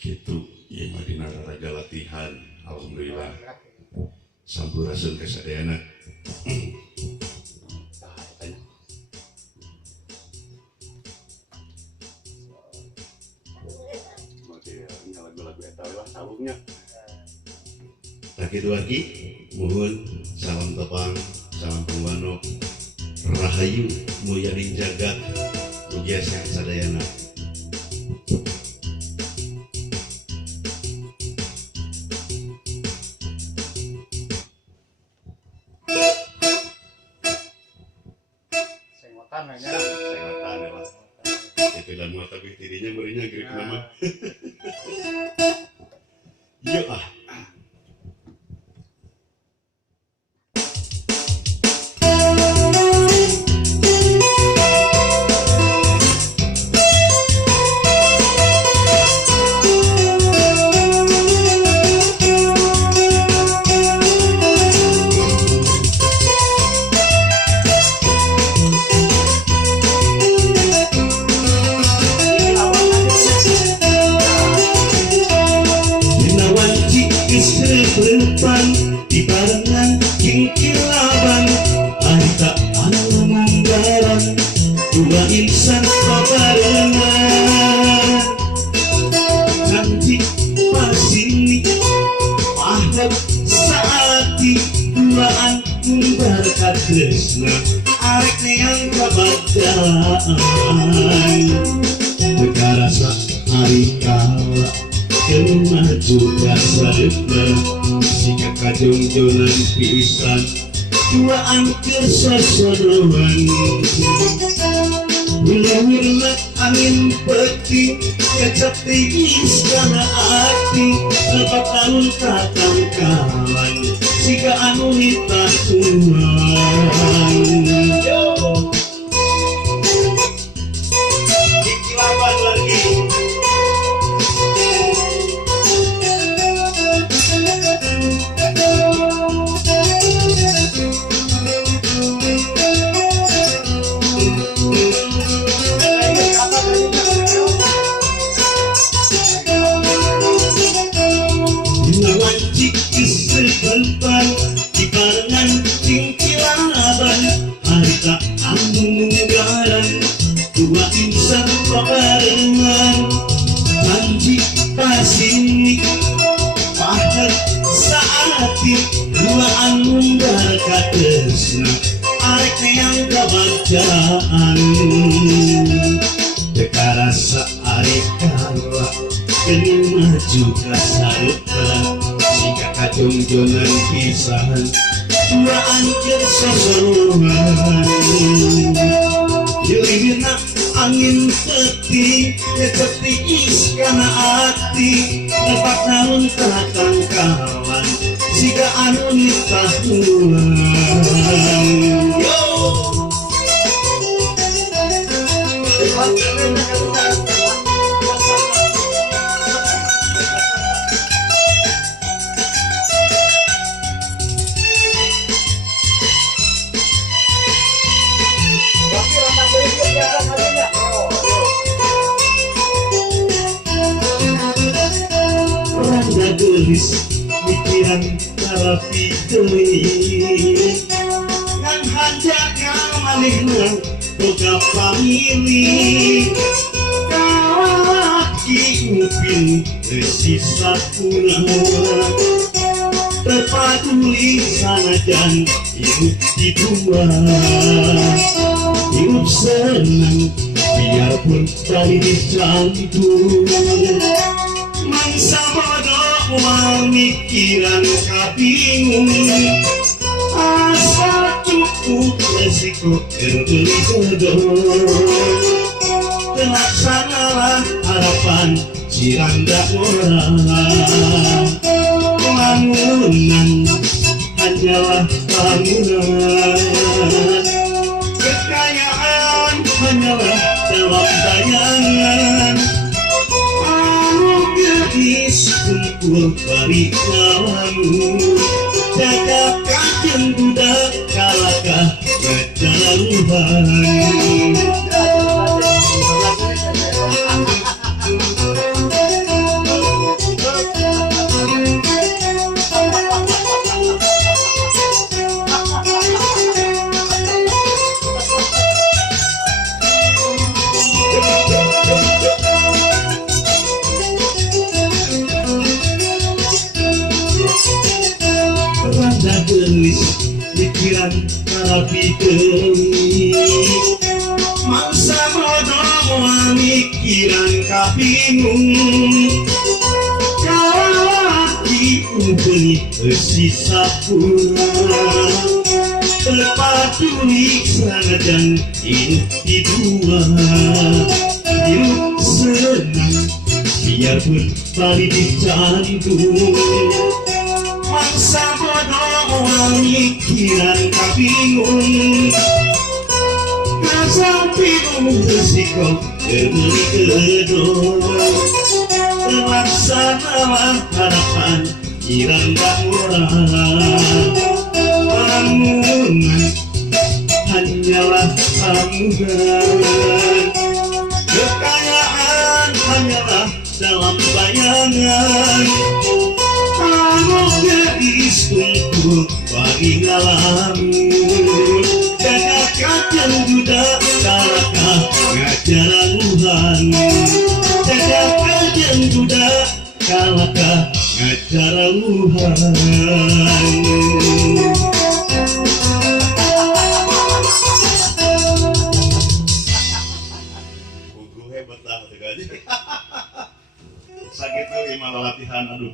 gitu ieu mah dina raga latihan. Alhamdulillah sampurasun kasadayana. Lagu-lagu eta lah sabuknya. Tak kitu lagi, mohon salam tepang, salam pengwano, rahayu mulyaning jagat, mugia sehat sadayana. Sengotan aja. Sengotan lah. Itu dan mau tapi dirinya berinya grip nama. Iya ah. Depan di barengan kingkilaban harita anu manggaran dua insan barengan janji pasini paham saati duaan membarkat tresna arek neang kabadaan tegarasa hari kala kena juga sarepna jika kajongjonan pisan duaan kesasaran wilawirna angin peti kecap tingis karena hati lepas tahun tatangkalan jika anu hitahuan dikilaban lagi. Kesebeban di barengan cingkilaban harita anu munggaran dua insan barengan janji pasini pahat saati dua anu munggarkan tresna arek neang kabadaan dekarasa arek kala kena maju kasaretan jika kajongjonan pisan duaan kesasaran hilirna angin peti kecap tiis kana hati lepak naun tatangkalan jika anu nitahuan yo gelis mikiran terapi gelis ngan hanjaka malihna boga pamili kawaki upin sisa kurang terpaduli sanajan hidup di dua hidup senang biarpun tadi dicantum mangsa bodoh pemikiran kabingung asal cukup resiko terbeli jodoh terlaksanalah harapan ciranda orang bangunan hanyalah bangunan kekayaan hanyalah dalam bayangan kumpul bari kawanmu jaga kajen budak kalakah kejauhan rapi deui mangsa bodoh mikiran kabingung kalaki benih sisa pula terpatuhi sanajan hidup di dua hidup senang biarpun balik dicantum mangsa bodoh mikiran kabingung kasampinu resiko kebeli kedong terlaksana harapan irang murah bangunan hanyalah amudan kekayaan hanyalah dalam bayangan anu geis untuk bagi ngalamun jaga kacan juda kalaka ngajaran Tuhan jaga kacan juda kalaka ngajaran Tuhan. Hebat lah sakit tuh imal latihan aduh